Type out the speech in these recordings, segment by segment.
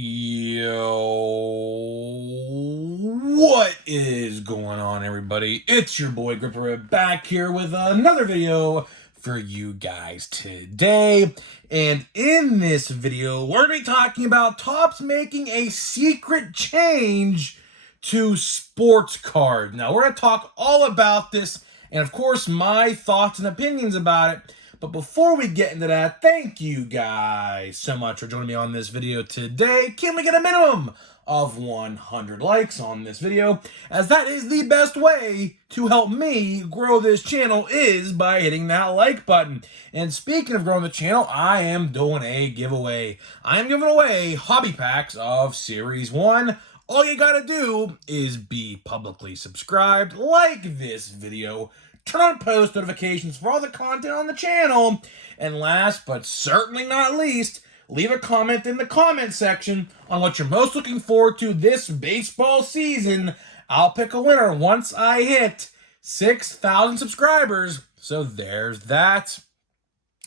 Yo, what is going on, everybody? It's your boy Gripper back here with another video for you guys today. And in this video, we're going to be talking about Topps making a secret change to sports cards. Now, we're going to talk all about this and, of course, my thoughts and opinions about it. But before we get into that, thank you guys so much for joining me on this video today. Can we get a minimum of 100 likes on this video? As that is the best way to help me grow this channel is by hitting that like button. And speaking of growing the channel, I am doing a giveaway. I am giving away hobby packs of Series 1. All you gotta do is be publicly subscribed, like this video, turn on post notifications for all the content on the channel, and last but certainly not least, leave a comment in the comment section on what you're most looking forward to this baseball season. I'll pick a winner once I hit 6,000 subscribers, so there's that.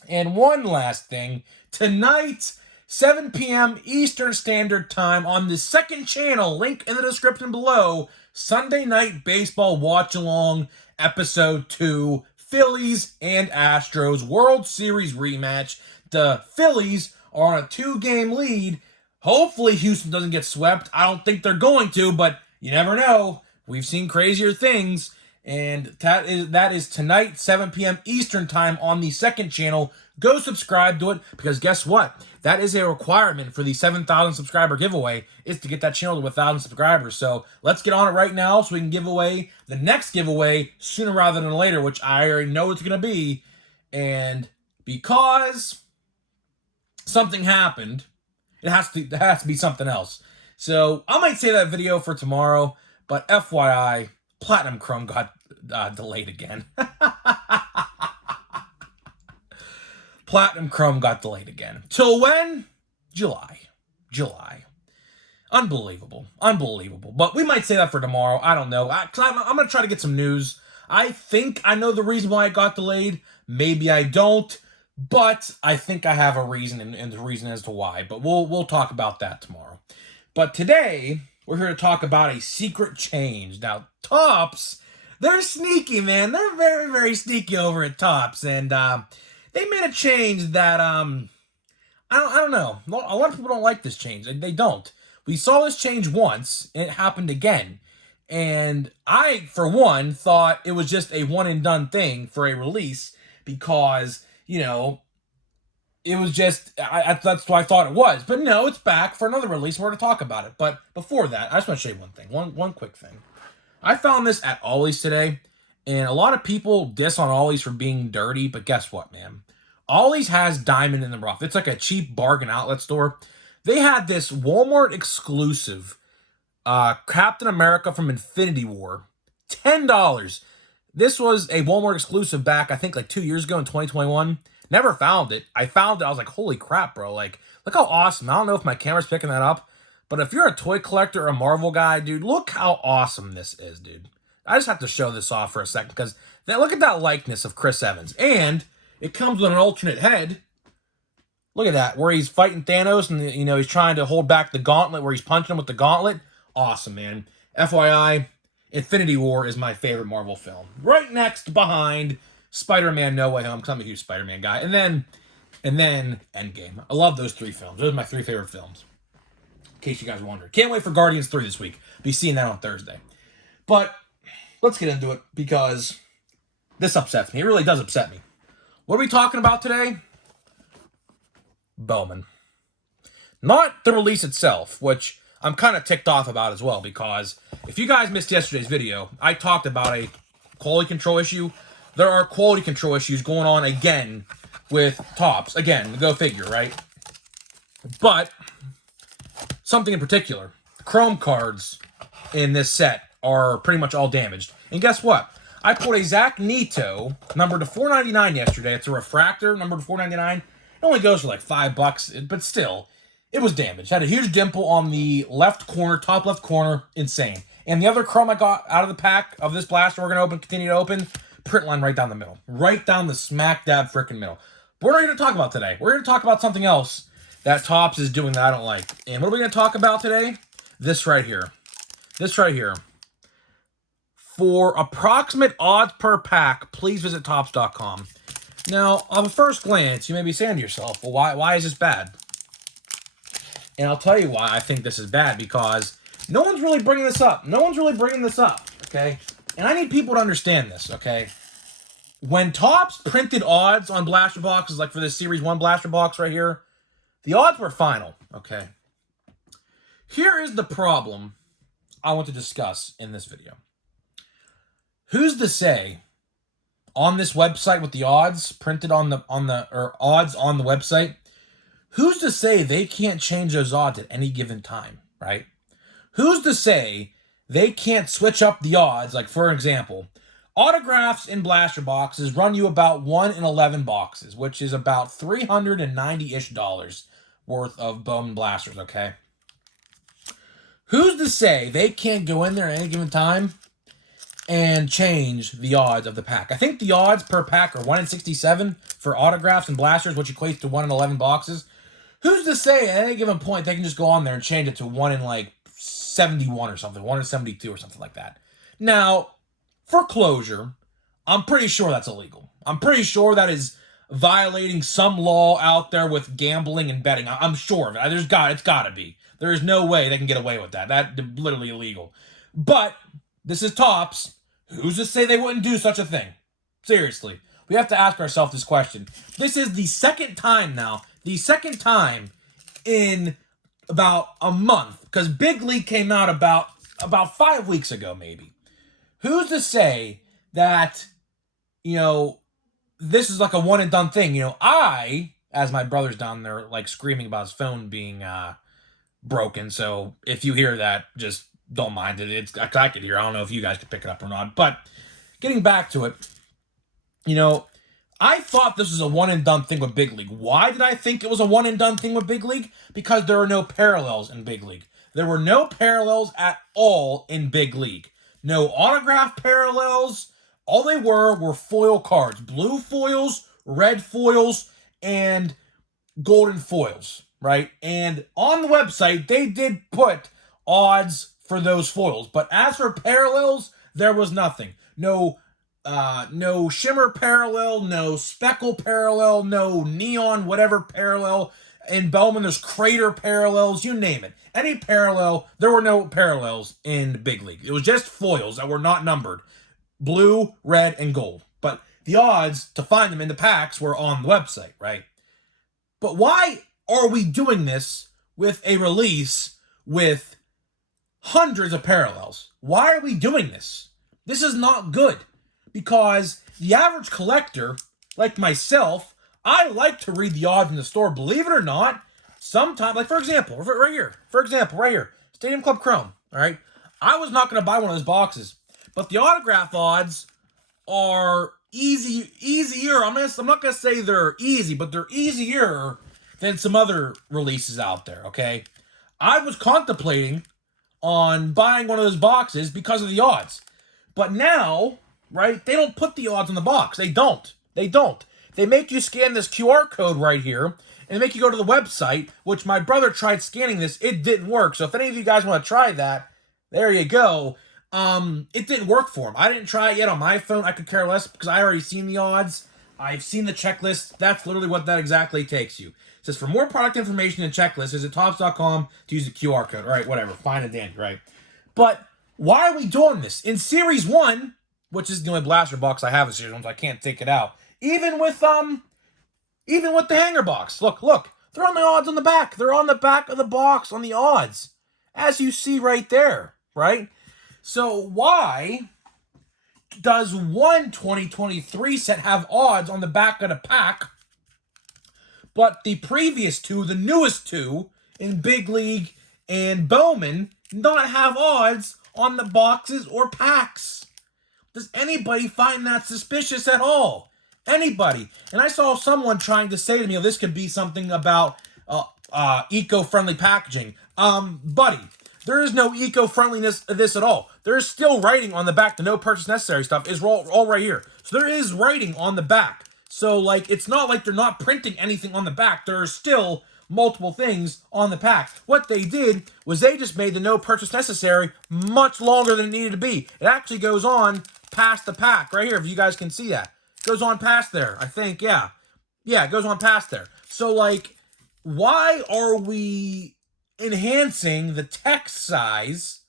And one last thing, tonight, 7 p.m. Eastern Standard Time on the second channel, link in the description below, Sunday Night Baseball Watch-Along, Episode 2, Phillies and Astros World Series rematch. The Phillies are on a 2-game lead. Hopefully Houston doesn't get swept. I don't think they're going to, but you never know. We've seen crazier things. And that is tonight, 7 p.m. Eastern Time on the second channel. Go subscribe to it, because guess what? That is a requirement for the 7,000 subscriber giveaway, is to get that channel to 1,000 subscribers. So let's get on it right now so we can give away the next giveaway sooner rather than later, which I already know it's going to be. And because something happened, it has to be something else. So I might say that video for tomorrow, but FYI, Platinum Chrome got delayed again. Platinum Chrome got delayed again. Till when? July. Unbelievable. But we might say that for tomorrow. I don't know. I'm going to try to get some news. I think I know the reason why it got delayed. Maybe I don't. But I think I have a reason, and the reason as to why. But we'll talk about that tomorrow. But today, we're here to talk about a secret change. Now, Topps, they're sneaky, man. They're very, very sneaky over at Topps. And they made a change that, I don't know. A lot of people don't like this change. They don't. We saw this change once, and it happened again. And I, for one, thought it was just a one-and-done thing for a release because, you know, it was just, that's what I thought it was. But no, it's back for another release. We're going to talk about it. But before that, I just want to show you one thing. One quick thing. I found this at Ollie's today. And a lot of people diss on Ollie's for being dirty, but guess what, man? Ollie's has diamond in the rough. It's like a cheap bargain outlet store. They had this Walmart exclusive Captain America from Infinity War, $10. This was a Walmart exclusive back, I think, like 2 years ago in 2021. Never found it. I found it. I was like, holy crap, bro. Like, look how awesome. I don't know if my camera's picking that up, but if you're a toy collector or a Marvel guy, dude, look how awesome this is, dude. I just have to show this off for a second because look at that likeness of Chris Evans. And it comes with an alternate head. Look at that, where he's fighting Thanos and, you know, he's trying to hold back the gauntlet where he's punching him with the gauntlet. Awesome, man. FYI, Infinity War is my favorite Marvel film. Right next behind Spider-Man No Way Home, because I'm a huge Spider-Man guy. And then Endgame. I love those three films. Those are my three favorite films. In case you guys wonder. Can't wait for Guardians 3 this week. Be seeing that on Thursday. But let's get into it, because this upsets me. It really does upset me. What are we talking about today? Bowman. Not the release itself, which I'm kind of ticked off about as well, because if you guys missed yesterday's video, I talked about a quality control issue. There are quality control issues going on again with Topps. Again, go figure, right? But something in particular. Chrome cards in this set are pretty much all damaged. And guess what? I pulled a Zach Neto, numbered to $4.99 yesterday. It's a refractor, numbered to $4.99. It only goes for like $5, but still, it was damaged. Had a huge dimple on the left corner, top left corner. Insane. And the other chrome I got out of the pack of this blaster we're going to continue to open, print line right down the middle. Right down the smack dab freaking middle. But we're not here to talk about today. We're here to talk about something else. that Topps is doing that I don't like. And what are we going to talk about today? This right here. This right here. For approximate odds per pack, please visit Topps.com. Now, on first glance, you may be saying to yourself, well, why is this bad? And I'll tell you why I think this is bad, because no one's really bringing this up. No one's really bringing this up, okay? And I need people to understand this, okay? When Topps printed odds on blaster boxes, like for this Series 1 blaster box right here, the odds were final, okay? Here is the problem I want to discuss in this video. Who's to say on this website with the odds printed on the odds on the website, who's to say they can't change those odds at any given time, right? Who's to say they can't switch up the odds? Like, for example, autographs in blaster boxes run you about 1 in 11 boxes, which is about $390-ish worth of Bowman blasters, okay? Who's to say they can't go in there at any given time and change the odds of the pack? I think the odds per pack are 1 in 67 for autographs and blasters, which equates to 1 in 11 boxes. Who's to say at any given point they can just go on there and change it to 1 in like 71 or something, 1 in 72 or something like that? Now, for closure, I'm pretty sure that's illegal. I'm pretty sure that is violating some law out there with gambling and betting. I'm sure of it. It's got to be. There is no way they can get away with that. That's literally illegal. But this is Topps. Who's to say they wouldn't do such a thing? Seriously. We have to ask ourselves this question. This is the second time now. The second time in about a month. Because Big League came out about 5 weeks ago, maybe. Who's to say that, this is like a one and done thing? I, as my brother's down there, like screaming about his phone being broken. So if you hear that, just don't mind it. I could hear. I don't know if you guys could pick it up or not. But getting back to it, I thought this was a one and done thing with Big League. Why did I think it was a one and done thing with Big League? Because there are no parallels in Big League. There were no parallels at all in Big League. No autograph parallels. All they were foil cards. Blue foils, red foils, and golden foils, right? And on the website, they did put odds for those foils. But as for parallels, there was nothing. No shimmer parallel, no speckle parallel, no neon whatever parallel. In Bowman, there's crater parallels, you name it. Any parallel, there were no parallels in Big League. It was just foils that were not numbered. Blue, red, and gold. But the odds to find them in the packs were on the website, right? But why are we doing this with a release with hundreds of parallels? Why are we doing this? This is not good. Because the average collector, like myself, I like to read the odds in the store. Believe it or not, sometimes, like for example, right here, Stadium Club Chrome, all right? I was not going to buy one of those boxes. But the autograph odds are easier. I'm not going to say they're easy, but they're easier than some other releases out there, okay? I was contemplating on buying one of those boxes because of the odds. But now, right, they don't put the odds on the box. They don't. They make you scan this QR code right here, and they make you go to the website, which my brother tried scanning this. It didn't work. So if any of you guys want to try that, there you go. It didn't work for him. I didn't try it yet on my phone. I could care less because I already seen the odds. I've seen the checklist. That's literally what that exactly takes you. It says, for more product information and checklists, visit Topps.com to use the QR code. All right, whatever. Fine and dandy, right? But why are we doing this? In Series 1, which is the only blaster box I have in Series 1, so I can't take it out. Even with the hanger box. Look. They're on the odds on the back. They're on the back of the box on the odds. As you see right there, right? So why does one 2023 set have odds on the back of the pack, but the previous two, the newest two, in Big League and Bowman, not have odds on the boxes or packs? Does anybody find that suspicious at all? Anybody? And I saw someone trying to say to me, this could be something about eco-friendly packaging. Buddy, there is no eco-friendliness of this at all. There is still writing on the back. The no purchase necessary stuff is all right here. So there is writing on the back. So, it's not like they're not printing anything on the back. There are still multiple things on the pack. What they did was they just made the no purchase necessary much longer than it needed to be. It actually goes on past the pack right here, if you guys can see that. It goes on past there, I think, yeah. Yeah, it goes on past there. So, like, why are we enhancing the text size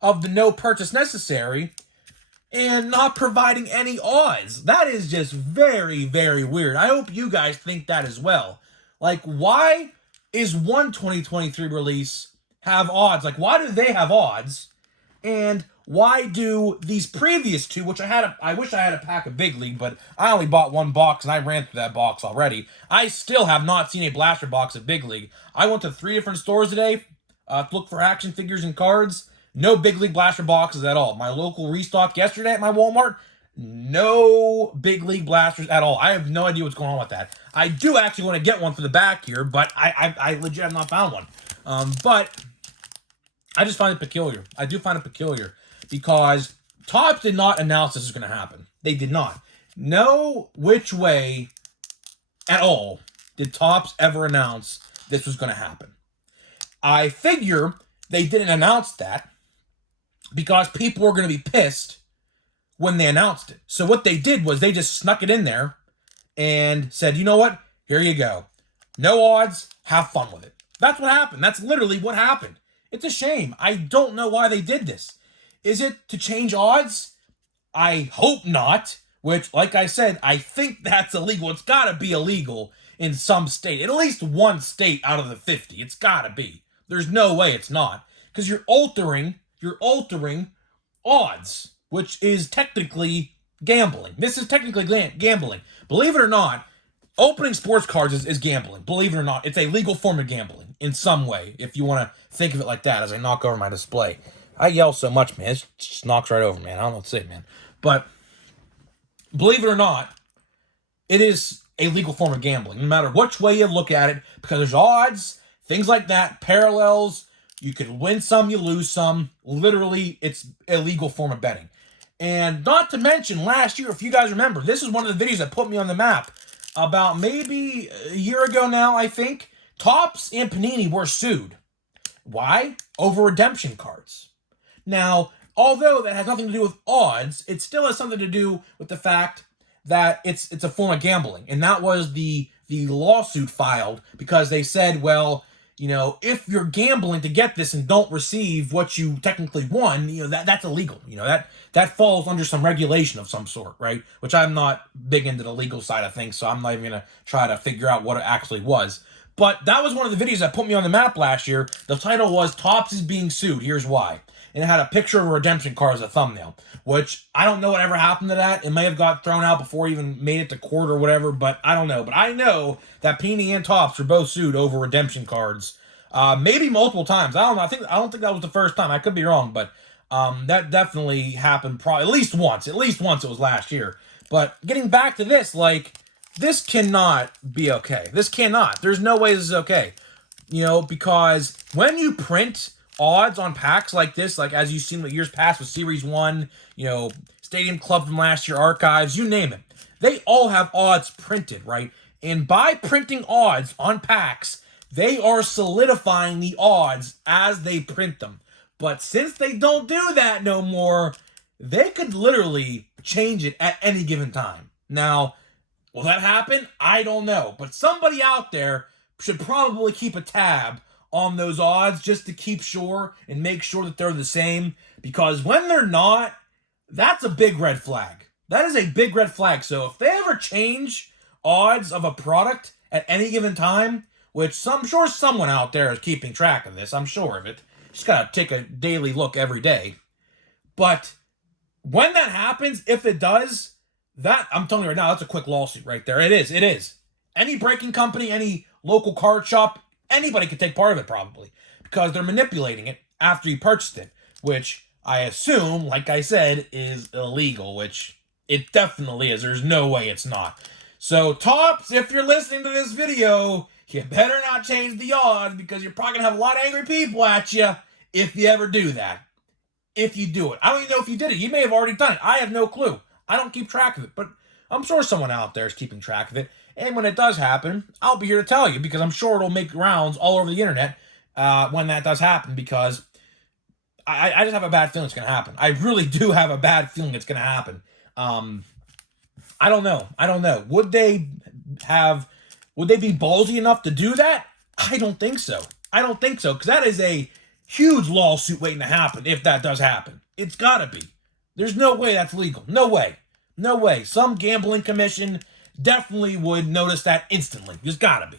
of the no purchase necessary and not providing any odds? That is just very, very weird. I hope you guys think that as well. Like, why is one 2023 release have odds? Like, why do they have odds? And why do these previous two, which I wish I had a pack of Big League, but I only bought one box and I ran through that box already. I still have not seen a blaster box of Big League. I went to 3 different stores today to look for action figures and cards. No Big League blaster boxes at all. My local restock yesterday at my Walmart, no Big League blasters at all. I have no idea what's going on with that. I do actually want to get one for the back here, but I legit have not found one. But I just find it peculiar. I do find it peculiar because Topps did not announce this is going to happen. They did not. No which way at all did Topps ever announce this was going to happen. I figure they didn't announce that because people were going to be pissed when they announced it. So what they did was they just snuck it in there and said, you know what? Here you go. No odds. Have fun with it. That's what happened. That's literally what happened. It's a shame. I don't know why they did this. Is it to change odds? I hope not. Which, like I said, I think that's illegal. It's got to be illegal in some state. In at least one state out of the 50. It's got to be. There's no way it's not. Because you're altering odds, which is technically gambling. This is technically gambling. Believe it or not, opening sports cards is gambling. Believe it or not, it's a legal form of gambling in some way, if you want to think of it like that, as I knock over my display. I yell so much, man. It just knocks right over, man. I don't know what to say, man. But believe it or not, it is a legal form of gambling, no matter which way you look at it, because there's odds, things like that, parallels. You could win some, you lose some. Literally, it's a legal form of betting. And not to mention, last year, if you guys remember, this is one of the videos that put me on the map. About maybe a year ago now, I think, Topps and Panini were sued. Why? Over redemption cards. Now, although that has nothing to do with odds, it still has something to do with the fact that it's a form of gambling. And that was the lawsuit filed because they said, well, you know, if you're gambling to get this and don't receive what you technically won, you know, that's illegal. You know, that falls under some regulation of some sort, right? Which I'm not big into the legal side of things, so I'm not even going to try to figure out what it actually was. But that was one of the videos that put me on the map last year. The title was Topps is being sued. Here's why. And it had a picture of a redemption card as a thumbnail, which I don't know whatever happened to that. It may have got thrown out before it even made it to court or whatever, but I don't know. But I know that Panini and Topps were both sued over redemption cards, maybe multiple times. I don't know. I don't think that was the first time. I could be wrong, but that definitely happened probably at least once. At least once it was last year. But getting back to this, like, this cannot be okay. This cannot. There's no way this is okay. You know, because when you print odds on packs like this, like as you've seen with years past with Series 1, you know, Stadium Club from last year, Archives, you name it. They all have odds printed, right? And by printing odds on packs, they are solidifying the odds as they print them. But since they don't do that no more, they could literally change it at any given time. Now, will that happen? I don't know. But somebody out there should probably keep a tab on those odds just to keep sure and make sure that they're the same. Because when they're not, that's a big red flag. That is a big red flag. So if they ever change odds of a product at any given time, which I'm sure someone out there is keeping track of this, I'm sure of it. Just gotta take a daily look every day. But when that happens, if it does, that, I'm telling you right now, that's a quick lawsuit right there. It is. Any breaking company, any local card shop, anybody could take part of it probably. Because they're manipulating it after you purchased it. Which I assume, like I said, is illegal. Which it definitely is. There's no way it's not. So Topps, if you're listening to this video, you better not change the odds because you're probably going to have a lot of angry people at you if you ever do that. If you do it. I don't even know if you did it. You may have already done it. I have no clue. I don't keep track of it, but I'm sure someone out there is keeping track of it. And when it does happen, I'll be here to tell you, because I'm sure it'll make rounds all over the internet when that does happen, because I just have a bad feeling it's going to happen. I really do have a bad feeling it's going to happen. Um, I don't know. I don't know. Would they be ballsy enough to do that? I don't think so. I don't think so, because that is a huge lawsuit waiting to happen if that does happen. It's gotta be. There's no way that's legal. No way. No way. Some gambling commission definitely would notice that instantly. There's gotta be.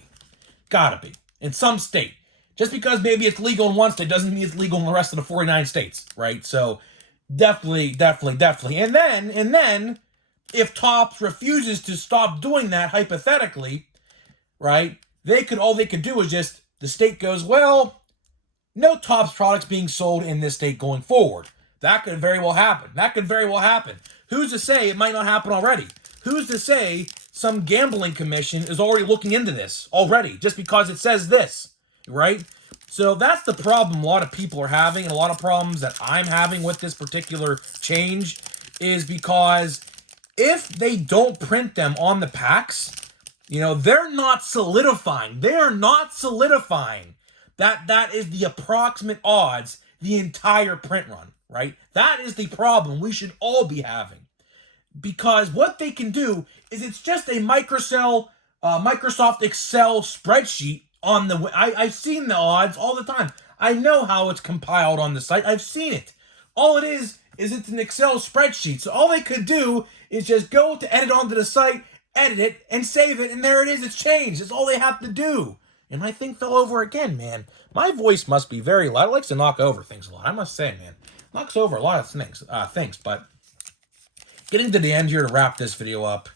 Gotta be. In some state. Just because maybe it's legal in one state doesn't mean it's legal in the rest of the 49 states, right? So definitely, definitely, definitely. And then, if Topps refuses to stop doing that, hypothetically, right? All they could do is just, the state goes, well, no Topps products being sold in this state going forward. That could very well happen. That could very well happen. Who's to say it might not happen already? Who's to say some gambling commission is already looking into this already, just because it says this, right? So that's the problem a lot of people are having, and a lot of problems that I'm having with this particular change is because if they don't print them on the packs, they're not solidifying. They are not solidifying that is the approximate odds the entire print run, right? That is the problem we should all be having. Because what they can do is, it's just a Microsoft Excel spreadsheet on the... I've seen the odds all the time. I know how it's compiled on the site. I've seen it. All it is it's an Excel spreadsheet. So all they could do is just go to edit onto the site, edit it, and save it, and there it is. It's changed. That's all they have to do. And my thing fell over again, man. My voice must be very loud. It likes to knock over things a lot, I must say, man. Knocks over a lot of things, but getting to the end here to wrap this video up.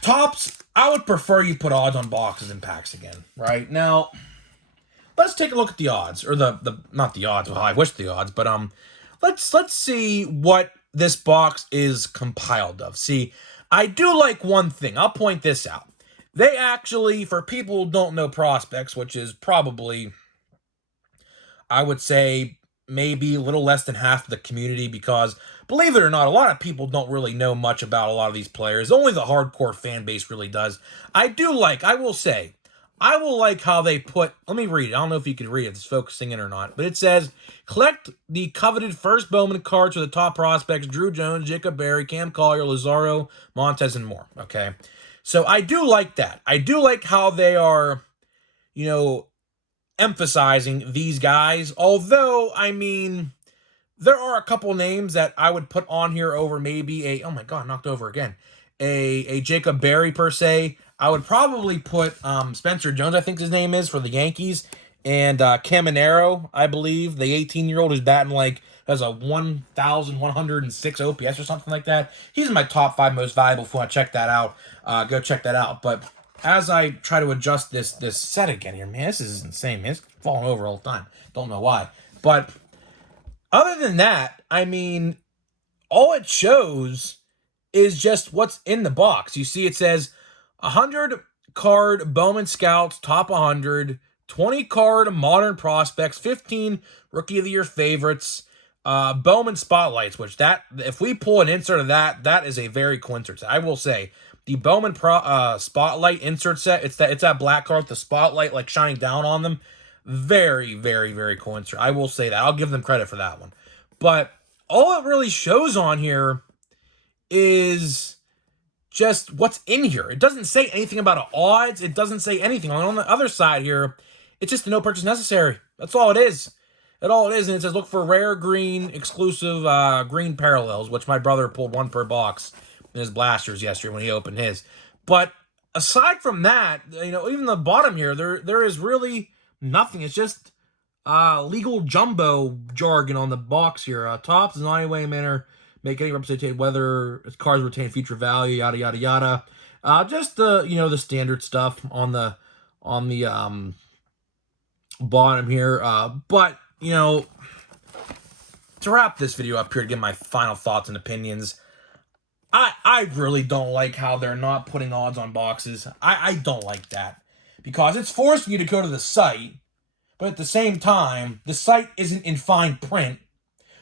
Topps, I would prefer you put odds on boxes and packs again, right? Now, let's take a look at the odds, or not the odds, well, I wish the odds, but let's see what this box is compiled of. See, I do like one thing. I'll point this out. They actually, for people who don't know prospects, which is probably, I would say, maybe a little less than half of the community, because believe it or not, a lot of people don't really know much about a lot of these players. Only the hardcore fan base really does. I will like how they put, let me read it. I don't know if you can read it, if it's focusing in or not, but it says, collect the coveted first Bowman cards for the top prospects: Drew Jones, Jacob Berry, Cam Collier, Lazaro, Montez, and more. Okay. So I do like that. I do like how they are, emphasizing these guys. Although, I mean, there are a couple names that I would put on here over maybe oh my God, knocked over again. A Jacob Berry, per se. I would probably put Spencer Jones, I think his name is, for the Yankees. And Caminero, I believe, the 18-year-old who's batting has a 1,106 OPS or something like that. He's in my top 5 most valuable. If you want to check that out, go check that out. But as I try to adjust this set again here, man, this is insane, man. It's falling over all the time. Don't know why. But other than that, I mean, all it shows is just what's in the box. You see it says 100 card Bowman Scouts, top 100, 20 card Modern Prospects, 15 Rookie of the Year favorites, Bowman Spotlights, which if we pull an insert of that is a very cool insert set. I will say, the Bowman Spotlight insert set, it's that black card with the spotlight shining down on them. Very, very, very cool insert. I will say that. I'll give them credit for that one. But all it really shows on here is just what's in here. It doesn't say anything about odds. It doesn't say anything. On the other side here, it's just a no purchase necessary. That's all it is. That's all it is. And it says, look for rare green exclusive green parallels, which my brother pulled 1 per box in his blasters yesterday when he opened his. But aside from that, even the bottom here, there is really nothing. It's just legal jumbo jargon on the box here. Topps is not any way, manner, make any representation whether its cards retain future value, yada yada yada. Just the standard stuff on the bottom here. But to wrap this video up here, to give my final thoughts and opinions, I really don't like how they're not putting odds on boxes. I don't like that, because it's forcing you to go to the site, but at the same time, the site isn't in fine print,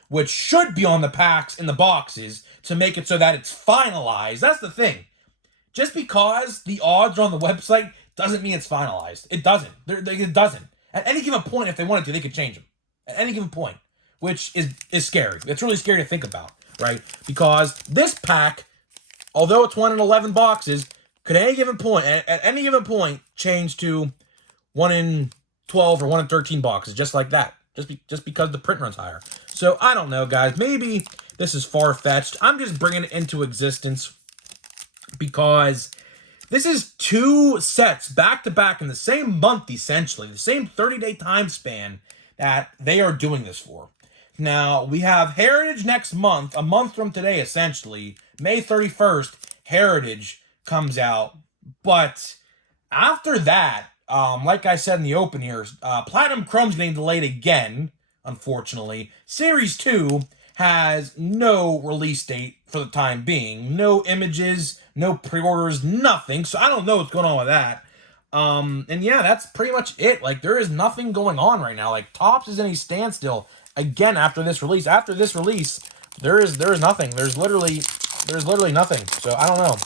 which should be on the packs and the boxes to make it so that it's finalized. That's the thing. Just because the odds are on the website doesn't mean it's finalized. It doesn't. It doesn't. At any given point, if they wanted to, they could change them. At any given point, which is scary. It's really scary to think about, right? Because this pack, although it's 1 in 11 boxes, could at any given point, change to 1 in 12 or 1 in 13 boxes, just like that. Just because the print runs higher. So, I don't know, guys. Maybe this is far-fetched. I'm just bringing it into existence because this is 2 sets back-to-back in the same month, essentially. The same 30-day time span that they are doing this for. Now, we have Heritage next month, a month from today, essentially. May 31st, Heritage comes out. But after that, like I said in the open here, Platinum Chrome's getting delayed again, unfortunately. Series 2 has no release date for the time being. No images, no pre-orders, nothing. So I don't know what's going on with that. And yeah, that's pretty much it. Like, there is nothing going on right now. Like, Topps is in a standstill again after this release. After this release, there is nothing. There's literally nothing. So I don't know.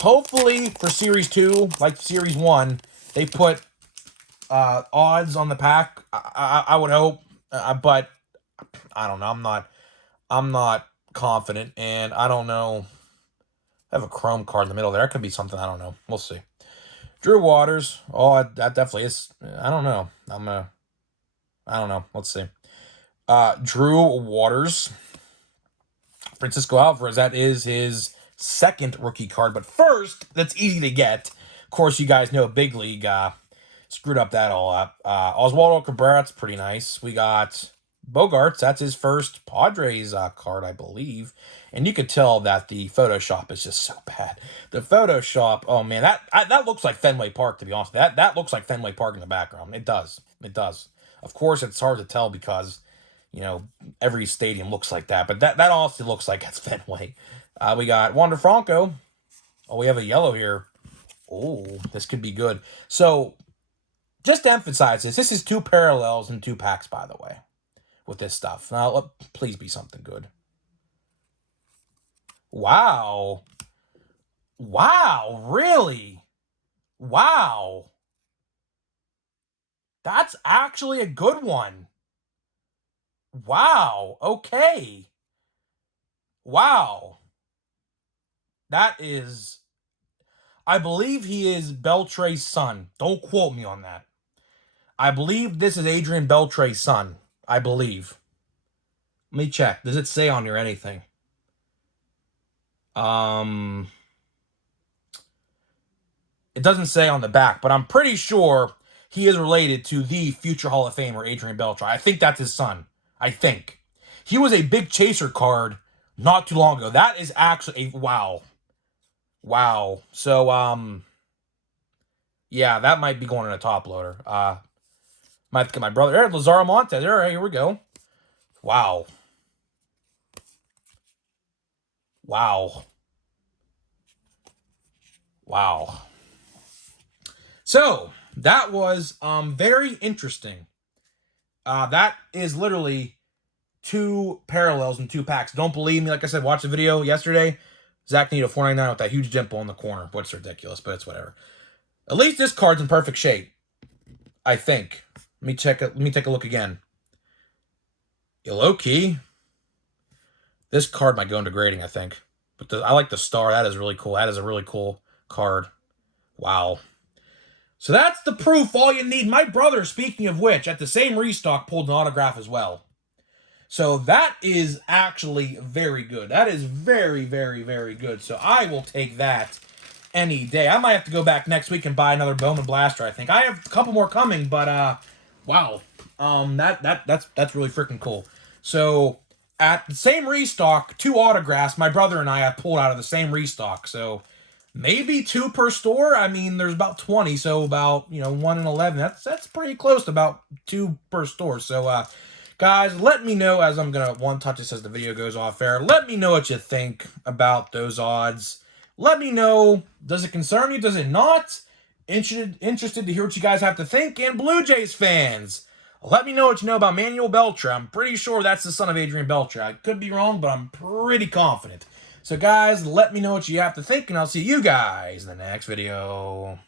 Hopefully for Series 2, like Series 1, they put odds on the pack. I would hope, but I don't know. I'm not confident, and I don't know. I have a Chrome card in the middle there. That could be something. I don't know. We'll see. Drew Waters. Oh, that definitely is. I don't know. I don't know. Let's see. Drew Waters. Francisco Alvarez. That is his second rookie card. But first, that's easy to get. Of course, you guys know Big League screwed up that all up. Oswaldo Cabrera. That's pretty nice. We got Bogarts. That's his first Padres card, I believe. And you could tell that the Photoshop is just so bad. The Photoshop, oh man, that looks like Fenway Park, to be honest. That looks like Fenway Park in the background. It does. It does. Of course, it's hard to tell because, you know, every stadium looks like that. But that honestly looks like it's Fenway. We got Wander Franco. Oh, we have a yellow here. Oh, this could be good. So, just to emphasize this is 2 parallels and 2 packs, by the way, with this stuff. Now, please be something good. Wow. Wow, really? Wow. That's actually a good one. Wow, okay. Wow. That is... I believe he is Beltre's son. Don't quote me on that. I believe this is Adrian Beltre's son. I believe. Let me check. Does it say on here anything? It doesn't say on the back, but I'm pretty sure he is related to the future Hall of Famer, Adrian Beltre. I think that's his son. I think. He was a big chaser card not too long ago. That is actually a wow. Wow. So, yeah, that might be going in a top loader. Might have to get my brother. There, Lazaro Montez. All right, here we go. Wow. Wow. Wow. So, that was very interesting. That is literally 2 parallels and 2 packs. Don't believe me. Like I said, watch the video yesterday. Zach Neto, 499 with that huge dimple in the corner. What's ridiculous, but it's whatever. At least this card's in perfect shape. I think. Let me check it. Let me take a look again. Low key. This card might go into grading, I think. But I like the star. That is really cool. That is a really cool card. Wow. So that's the proof, all you need. My brother, speaking of which, at the same restock, pulled an autograph as well. So that is actually very good. That is very, very, very good. So I will take that any day. I might have to go back next week and buy another Bowman Blaster, I think. I have a couple more coming, but wow. That's really freaking cool. So at the same restock, 2 autographs, my brother and I have pulled out of the same restock. So maybe 2 per store. I mean, there's about 20, so about, 1 in 11. That's pretty close to about 2 per store. So guys, let me know as I'm gonna touch this as the video goes off air. Let me know what you think about those odds. Let me know, does it concern you? Does it not? Interested to hear what you guys have to think. And Blue Jays fans, let me know what you know about Manuel Beltre. I'm pretty sure that's the son of Adrian Beltre. I could be wrong, but I'm pretty confident. So guys, let me know what you have to think, and I'll see you guys in the next video.